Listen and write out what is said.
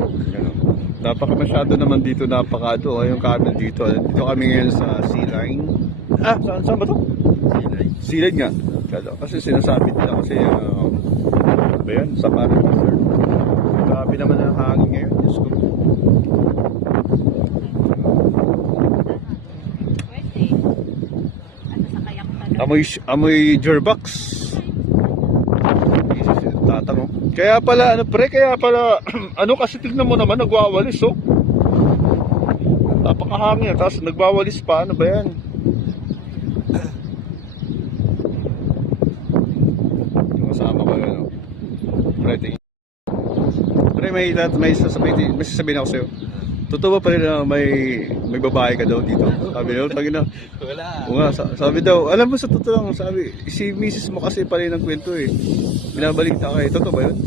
Ano. Napaka masyado naman dito, napaka yung camel dito. Dito kami ngayon sa sea line. Saan ba to? Sea line nga. Kasi sinasabi nila kasi, ano ba yan? Sa parang desert. Grabe naman ang hangin ngayon. Diyos ko. Amoy Jerbox. Tatanong. Kaya pala ano kasi tignan mo naman nagwawalis oh. Napakahangin tapos nagwawalis pa, ano ba yan? Yung kasama ko yun oh. Pre, may sasabihin ako sa'yo. Totoo ba pa rin na may babae ka daw dito? Sabi daw, Wala. Oo nga, sabi daw, alam mo sa totoo lang, sabi, si misis mo kasi pa rin ang kwento eh. Binabalita ka eh, totoo ba yun?